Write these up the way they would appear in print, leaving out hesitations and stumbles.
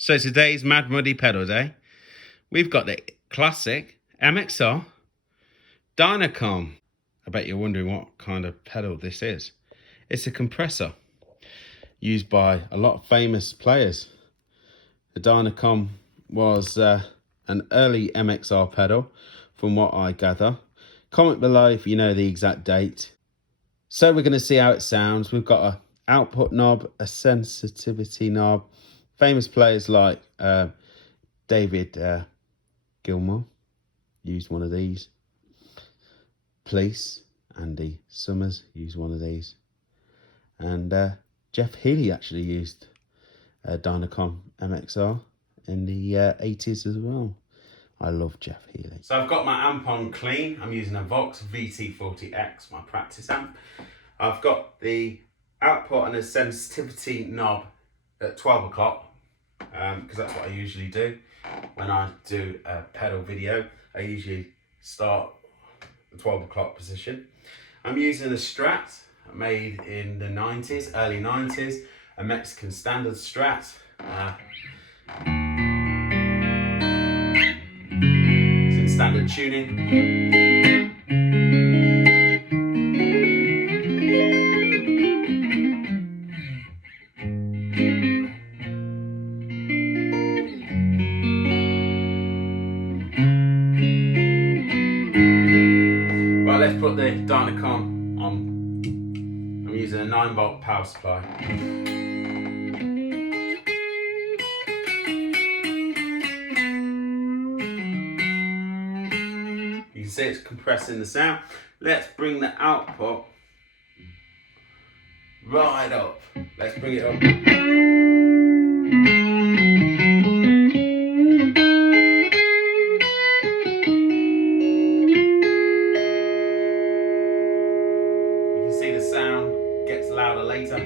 So today's Mad Muddy Pedal Day. We've got the classic MXR Dyna. I bet you're wondering what kind of pedal this is. It's a compressor used by a lot of famous players. The Dyna was an early MXR pedal from what I gather. Comment below if you know the exact date. So we're going to see how it sounds. We've got an output knob, a sensitivity knob. Famous players like David Gilmour used one of these. Police, Andy Summers used one of these. And Jeff Healey actually used a Dyna MXR in the 80s as well. I love Jeff Healey. So I've got my amp on clean. I'm using a Vox VT40X, my practice amp. I've got the output and a sensitivity knob at 12 o'clock. Because that's what I usually do when I do a pedal video. I usually start the 12 o'clock position. I'm using a Strat made in the 90s, early 90s, a Mexican standard Strat. It's in standard tuning. Let's put the Dyna on. I'm using a 9-volt power supply. You can see it's compressing the sound. Let's bring the output right up. Let's bring it up. See the sound gets louder later.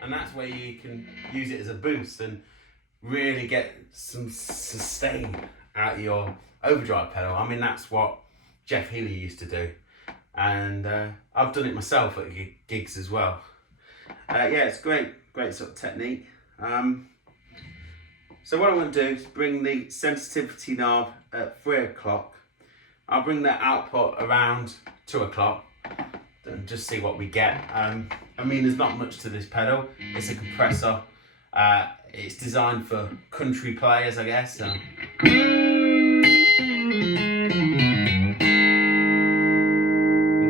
And that's where you can use it as a boost and really get some sustain out of your overdrive pedal. I mean, that's what Jeff Healey used to do. And I've done it myself at gigs as well. Yeah, it's great sort of technique. So what I'm going to do is bring the sensitivity knob at 3 o'clock. I'll bring the output around 2 o'clock and just see what we get. I mean, there's not much to this pedal. It's a compressor. It's designed for country players, I guess. So. You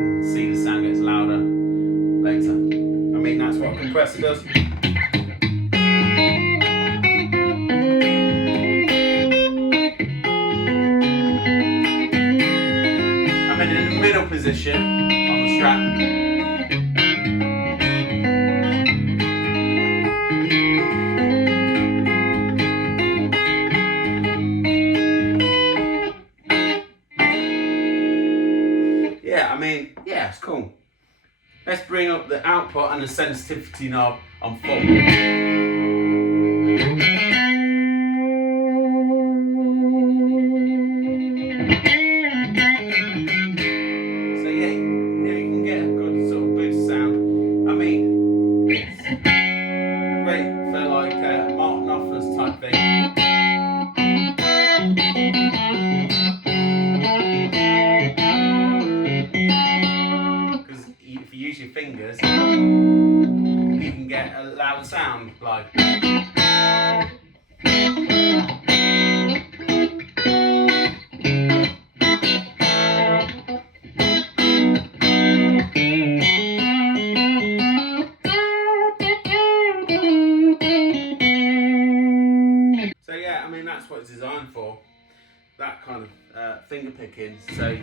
can see the sound gets louder later. I mean, that's what a compressor does. Position on the Strat. Yeah, I mean, yeah, it's cool. Let's bring up the output and the sensitivity knob on full. Fingers, you can get a loud sound like. So yeah, I mean that's what it's designed for. That kind of finger picking. So.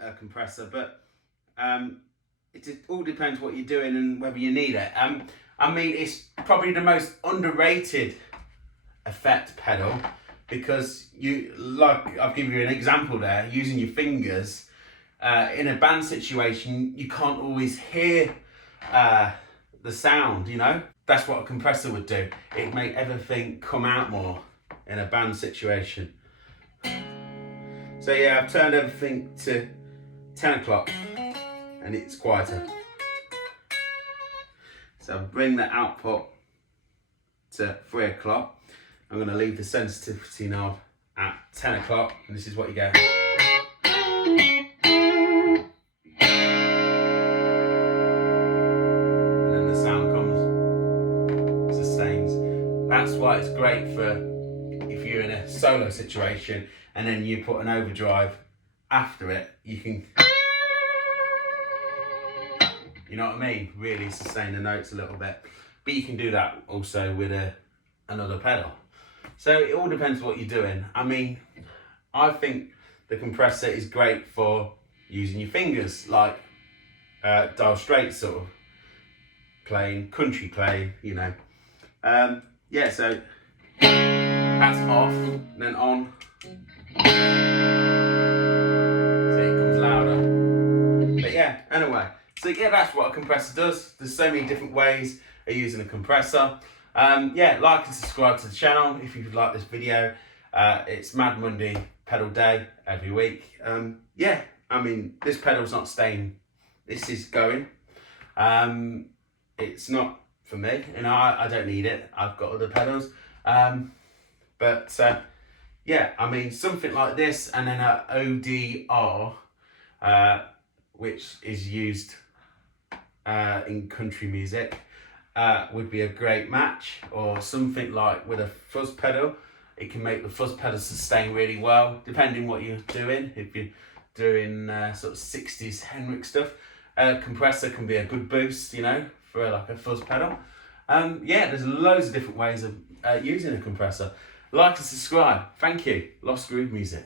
A compressor, but it all depends what you're doing and whether you need it. I mean, it's probably the most underrated effect pedal because you, like I've given you an example there, using your fingers in a band situation, you can't always hear the sound, you know? That's what a compressor would do. It'd make everything come out more in a band situation. So yeah, I've turned everything to 10 o'clock and it's quieter. So bring the output to 3 o'clock. I'm going to leave the sensitivity knob at 10 o'clock and this is what you get. And then the sound comes, sustains. That's why it's great for if you're in a solo situation and then you put an overdrive after it, you can, you know what I mean, really sustain the notes a little bit. But you can do that also with another pedal. So it all depends what you're doing. I mean, I think the compressor is great for using your fingers, like dial straight sort of playing, country playing, you know. Yeah, so that's off, and then on. So it comes louder. But yeah, anyway. So yeah, that's what a compressor does. There's so many different ways of using a compressor. Yeah, like and subscribe to the channel if you'd like this video. It's Mad Monday pedal day every week. Yeah, I mean, this pedal's not staying. This is going. It's not for me, you know, I don't need it. I've got other pedals. But yeah, I mean, something like this and then an ODR, which is used in country music, would be a great match, or something like with a fuzz pedal. It can make the fuzz pedal sustain really well, depending what you're doing. If you're doing sort of 60s Henrik stuff, compressor can be a good boost, you know, for like a fuzz pedal. Yeah, there's loads of different ways of using a compressor. Like and subscribe. Thank you. Lost Groove Music.